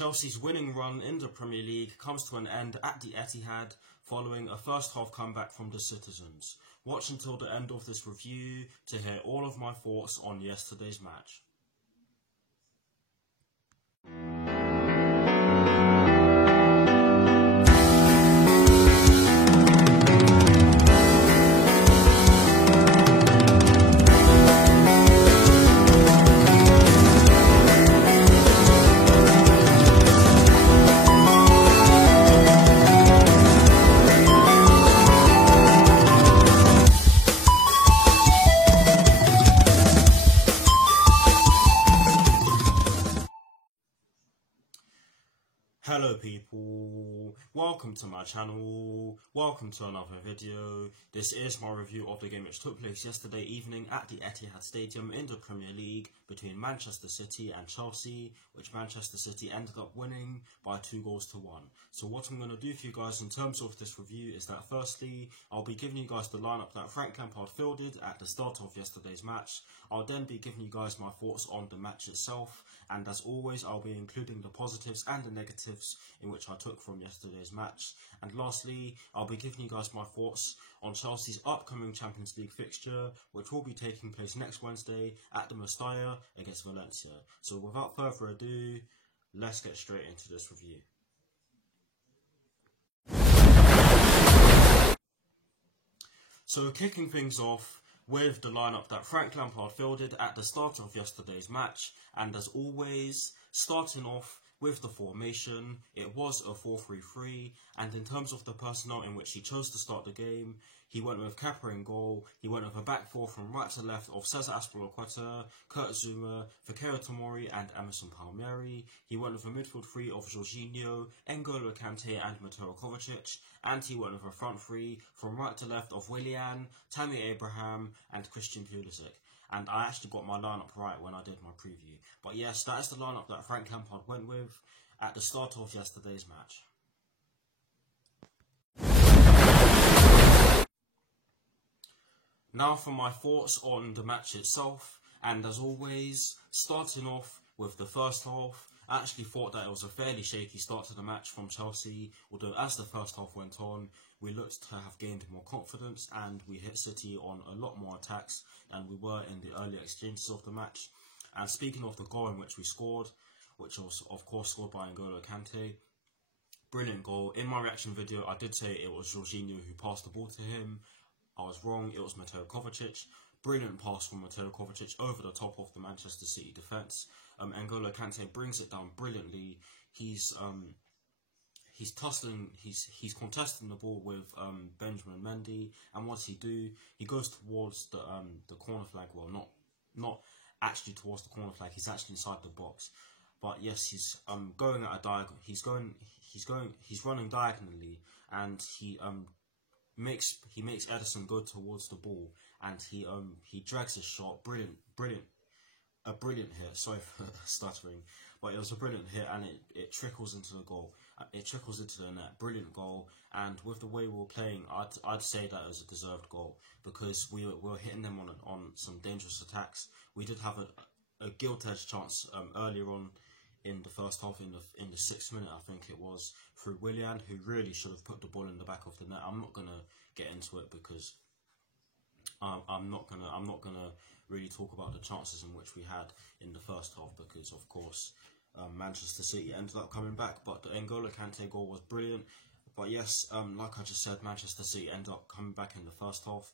Chelsea's winning run in the Premier League comes to an end at the Etihad following a first half comeback from the citizens. Watch until the end of this review to hear all of my thoughts on yesterday's match. Hello people, welcome to my channel, welcome to another video. This is my review of the game which took place yesterday evening at the Etihad Stadium in the Premier League between Manchester City and Chelsea, which Manchester City ended up winning by 2-1. So what I'm going to do for you guys in terms of this review is that firstly, I'll be giving you guys the lineup that Frank Lampard fielded at the start of yesterday's match. I'll then be giving you guys my thoughts on the match itself, and as always I'll be including the positives and the negatives in which I took from yesterday's match. And lastly, I'll be giving you guys my thoughts on Chelsea's upcoming Champions League fixture, which will be taking place next Wednesday at the Mestalla against Valencia. So without further ado, let's get straight into this review. So kicking things off with the lineup that Frank Lampard fielded at the start of yesterday's match, and as always, starting off with the formation, it was a 4-3-3, and in terms of the personnel in which he chose to start the game, he went with Kepa in goal. He went with a back four from right to left of Cesar Azpilicueta, Kurt Zouma, Fikayo Tomori and Emerson Palmieri. He went with a midfield three of Jorginho, N'Golo Kante and Mateo Kovacic, and he went with a front three from right to left of Willian, Tammy Abraham and Christian Pulisic. And I actually got my lineup right when I did my preview. But yes, that is the lineup that Frank Lampard went with at the start of yesterday's match. Now for my thoughts on the match itself, and as always, starting off with the first half, I actually thought that it was a fairly shaky start to the match from Chelsea, although as the first half went on, we looked to have gained more confidence and we hit City on a lot more attacks than we were in the earlier exchanges of the match. And speaking of the goal in which we scored, which was of course scored by N'Golo Kante, brilliant goal. In my reaction video, I did say it was Jorginho who passed the ball to him. I was wrong, it was Mateo Kovacic. Brilliant pass from Mateo Kovacic over the top of the Manchester City defence. N'Golo Kante brings it down brilliantly. He's contesting the ball with Benjamin Mendy, and what's he do? He goes towards the corner flag. Well, not actually towards the corner flag. He's actually inside the box. But yes, he's going at a diagonal. He's running diagonally, and he makes Ederson go towards the ball, and he drags his shot. A brilliant hit. Sorry for stuttering, but it was a brilliant hit, and it trickles into the goal. It trickles into the net. Brilliant goal, and with the way we were playing, I'd say that it was a deserved goal because we were hitting them on some dangerous attacks. We did have a gilt-edged chance earlier on in the first half, in the 6th minute, I think it was, through Willian, who really should have put the ball in the back of the net. I'm not gonna get into it because I'm not gonna really talk about the chances in which we had in the first half, because of course Manchester City ended up coming back. But the N'Golo Kante goal was brilliant. But yes, like I just said, Manchester City ended up coming back in the first half.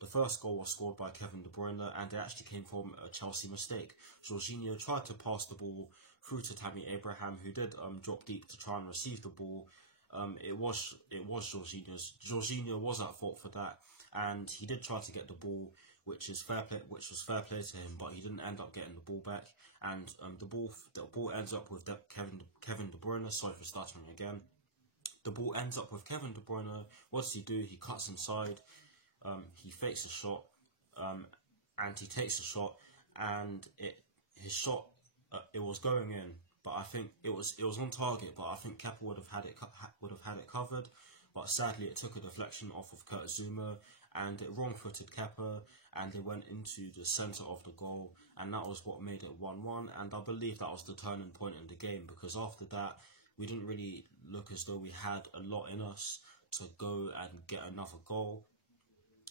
The first goal was scored by Kevin De Bruyne, and it actually came from a Chelsea mistake. Jorginho tried to pass the ball through to Tammy Abraham, who did drop deep to try and receive the ball. It was Jorginho's. Jorginho was at fault for that, and he did try to get the ball, which was fair play to him, but he didn't end up getting the ball back, and the ball ends up with Kevin De Bruyne. Sorry for stuttering again. The ball ends up with Kevin De Bruyne. What does he do? He cuts inside, he fakes a shot, and he takes a shot, and his shot it was going in, but I think it was on target. But I think Kepa would have had it covered. But sadly, it took a deflection off of Kurt Zouma, and it wrong-footed Kepa, and it went into the centre of the goal, and that was what made it 1-1. And I believe that was the turning point in the game, because after that we didn't really look as though we had a lot in us to go and get another goal,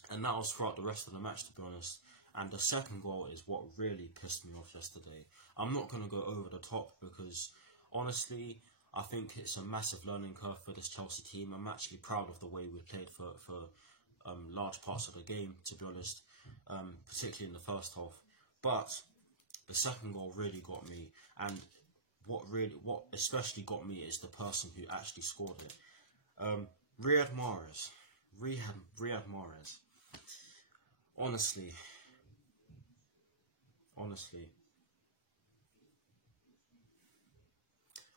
and that was throughout the rest of the match, to be honest. And the second goal is what really pissed me off yesterday. I'm not going to go over the top because, honestly, I think it's a massive learning curve for this Chelsea team. I'm actually proud of the way we played for large parts of the game, to be honest, particularly in the first half. But the second goal really got me, and what especially got me is the person who actually scored it. Riyad Mahrez. Riyad Mahrez. Honestly,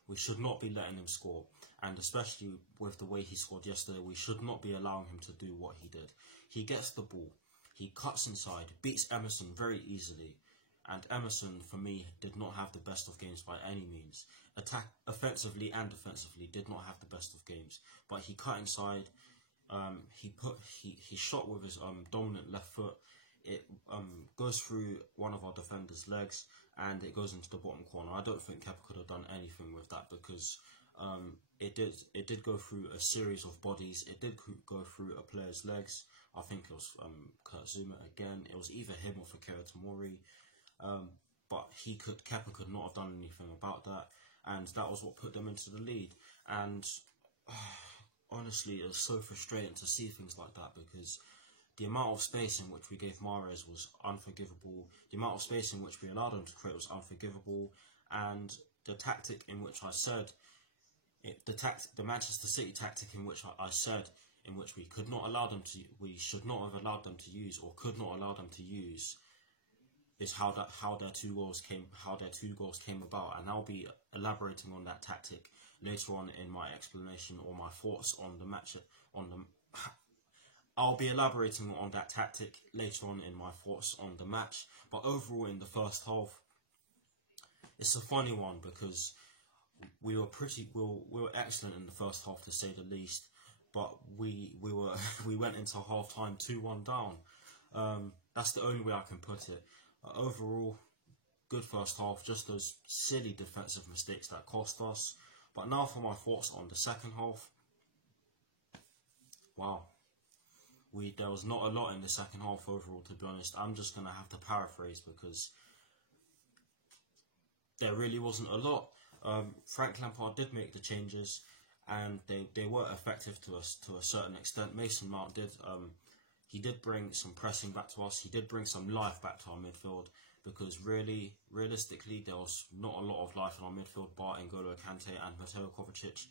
we should not be letting him score, and especially with the way he scored yesterday, we should not be allowing him to do what he did. He gets the ball, he cuts inside, beats Emerson very easily, and Emerson, for me, did not have the best of games by any means. Offensively and defensively, did not have the best of games, but he cut inside. He shot with his dominant left foot. It goes through one of our defenders' legs, and it goes into the bottom corner. I don't think Kepa could have done anything with that, because it did go through a series of bodies. It did go through a player's legs. I think it was Kurt Zouma again. It was either him or Fikayo Tomori. But Kepa could not have done anything about that, and that was what put them into the lead. And honestly, it was so frustrating to see things like that, because the amount of space in which we gave Mahrez was unforgivable. The amount of space in which we allowed him to create was unforgivable, and the tactic in which I said the Manchester City tactic in which I said in which we should not have allowed them to use, or could not allow them to use, is how their two goals came about. And I'll be elaborating on that tactic later on in my explanation, or my thoughts on the match. I'll be elaborating on that tactic later on in my thoughts on the match. But overall, in the first half, it's a funny one, because we were excellent in the first half, to say the least. But we went into half time 2-1 down. That's the only way I can put it. Overall, good first half, just those silly defensive mistakes that cost us. But now for my thoughts on the second half. Wow. There was not a lot in the second half overall, to be honest. I'm just going to have to paraphrase, because there really wasn't a lot. Frank Lampard did make the changes, and they were effective to a certain extent. Mason Mount did he did bring some pressing back to us. He did bring some life back to our midfield, because realistically, there was not a lot of life in our midfield, bar N'Golo Kante and Mateo Kovacic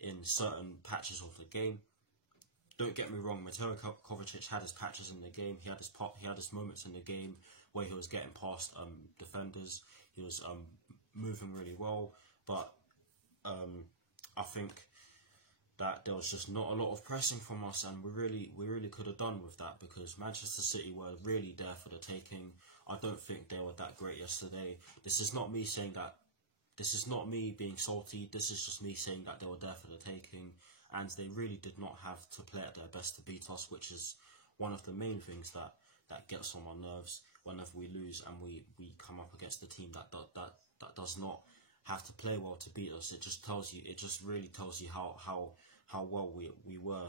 in certain patches of the game. Don't get me wrong, Mateo Kovacic had his patches in the game. He had his moments in the game where he was getting past defenders. He was moving really well, but I think that there was just not a lot of pressing from us, and we really could have done with that, because Manchester City were really there for the taking. I don't think they were that great yesterday. This is not me saying that. This is not me being salty. This is just me saying that they were there for the taking, and they really did not have to play at their best to beat us, which is one of the main things that gets on my nerves whenever we lose and we come up against a team that does not have to play well to beat us. It just really tells you how well we were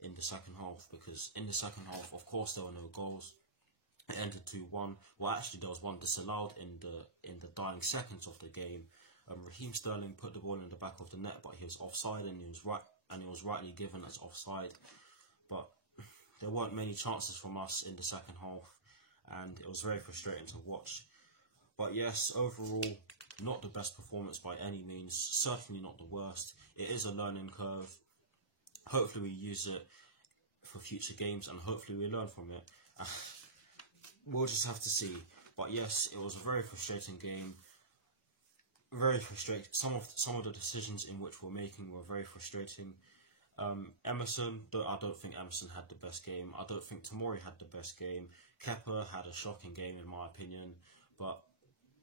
in the second half, because in the second half, of course, there were no goals. It ended 2-1. Well, actually, there was one disallowed in the dying seconds of the game. Raheem Sterling put the ball in the back of the net, but he was offside, and he was rightly given as offside. But there weren't many chances from us in the second half, and it was very frustrating to watch. But yes, overall, not the best performance by any means. Certainly not the worst. It is a learning curve. Hopefully we use it for future games, and hopefully we learn from it. We'll just have to see. But yes, it was a very frustrating game. Very frustrating. Some of the decisions in which we're making were very frustrating. Emerson, I don't think Emerson had the best game. I don't think Tomori had the best game. Kepa had a shocking game, in my opinion, but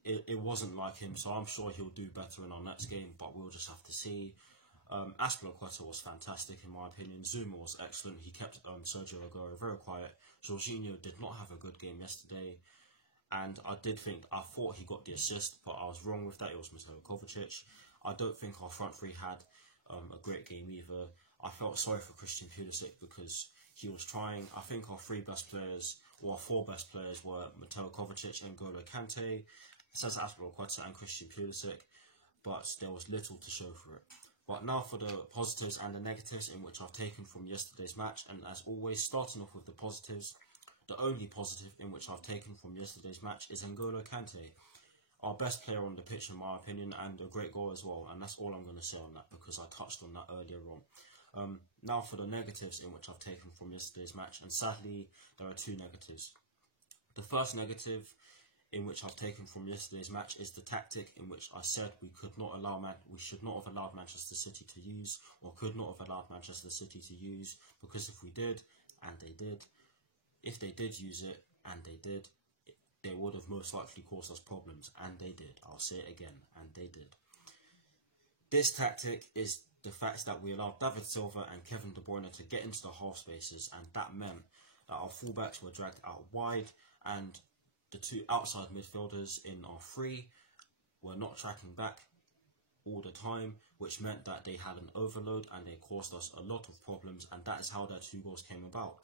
it wasn't like him, so I'm sure he'll do better in our next game, but we'll just have to see. Azpilicueta was fantastic in my opinion. Zuma was excellent. He kept Sergio Aguero very quiet. Jorginho did not have a good game yesterday. And I thought he got the assist, but I was wrong with that. It was Mateo Kovacic. I don't think our front three had a great game either. I felt sorry for Christian Pulisic because he was trying. I think our four best players were Mateo Kovacic and N'Golo Kante, Cesar Azpilicueta and Christian Pulisic, but there was little to show for it. But now for the positives and the negatives in which I've taken from yesterday's match, and as always, starting off with the positives. The only positive in which I've taken from yesterday's match is N'Golo Kante, our best player on the pitch in my opinion, and a great goal as well, and that's all I'm going to say on that because I touched on that earlier on. Now for the negatives in which I've taken from yesterday's match, and sadly there are two negatives. The first negative in which I've taken from yesterday's match is the tactic in which I said we should not have allowed Manchester City to use, or could not have allowed Manchester City to use, because if we did, and they did, if they did use it, and they did, they would have most likely caused us problems, and they did. I'll say it again, and they did. This tactic is the fact that we allowed David Silva and Kevin De Bruyne to get into the half spaces, and that meant that our fullbacks were dragged out wide, and the two outside midfielders in our three were not tracking back all the time, which meant that they had an overload and they caused us a lot of problems, and that is how their two goals came about.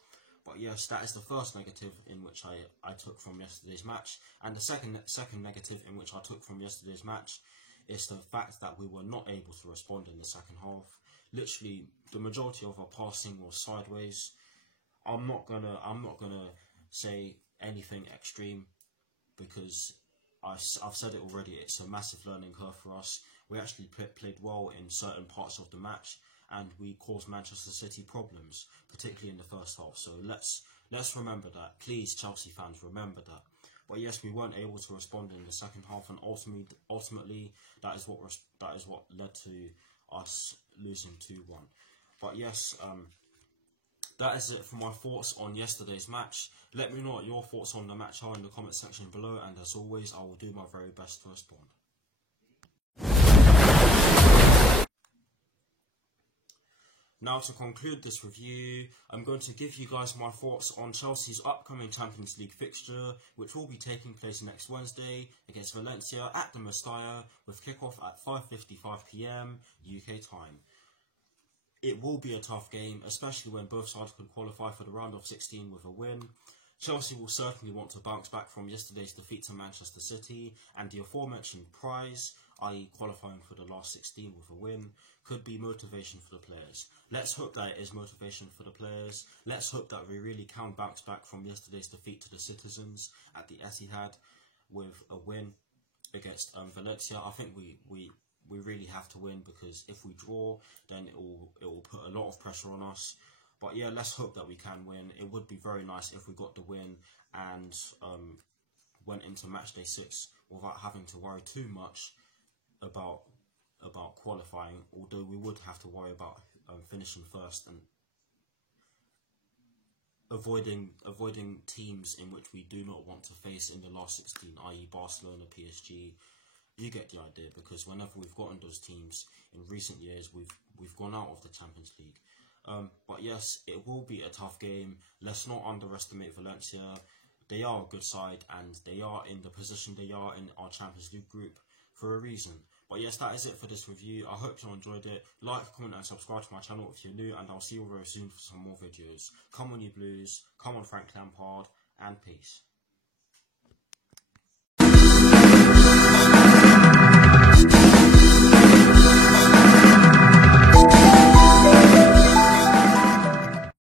But yes, that is the first negative in which I took from yesterday's match. And the second negative in which I took from yesterday's match is the fact that we were not able to respond in the second half. Literally, the majority of our passing was sideways. I'm not gonna say anything extreme because I've said it already. It's a massive learning curve for us. We actually played well in certain parts of the match, and we caused Manchester City problems, particularly in the first half. So let's remember that. Please, Chelsea fans, remember that. But yes, we weren't able to respond in the second half, and ultimately that is what led to us losing 2-1. But yes, that is it for my thoughts on yesterday's match. Let me know what your thoughts on the match are in the comment section below, and as always, I will do my very best to respond. Now, to conclude this review, I'm going to give you guys my thoughts on Chelsea's upcoming Champions League fixture, which will be taking place next Wednesday against Valencia at the Mestalla, with kickoff at 5:55 PM UK time. It will be a tough game, especially when both sides could qualify for the round of 16 with a win. Chelsea will certainly want to bounce back from yesterday's defeat to Manchester City, and the aforementioned prize, i.e. qualifying for the last 16 with a win, could be motivation for the players. Let's hope that it is motivation for the players. Let's hope that we really can bounce back from yesterday's defeat to the Citizens at the Etihad with a win against Valencia. I think we really have to win, because if we draw, then it will put a lot of pressure on us. But yeah, let's hope that we can win. It would be very nice if we got the win and went into match day 6 without having to worry too much about qualifying, although we would have to worry about finishing first and avoiding teams in which we do not want to face in the last 16, i.e. Barcelona, PSG. You get the idea, because whenever we've gotten those teams in recent years, we've gone out of the Champions League. But yes, it will be a tough game. Let's not underestimate Valencia. They are a good side, and they are in the position they are in our Champions League group for a reason. But yes, that is it for this review. I hope you enjoyed it. Like, comment and subscribe to my channel if you're new, and I'll see you very soon for some more videos. Come on, you Blues. Come on, Frank Lampard. And peace.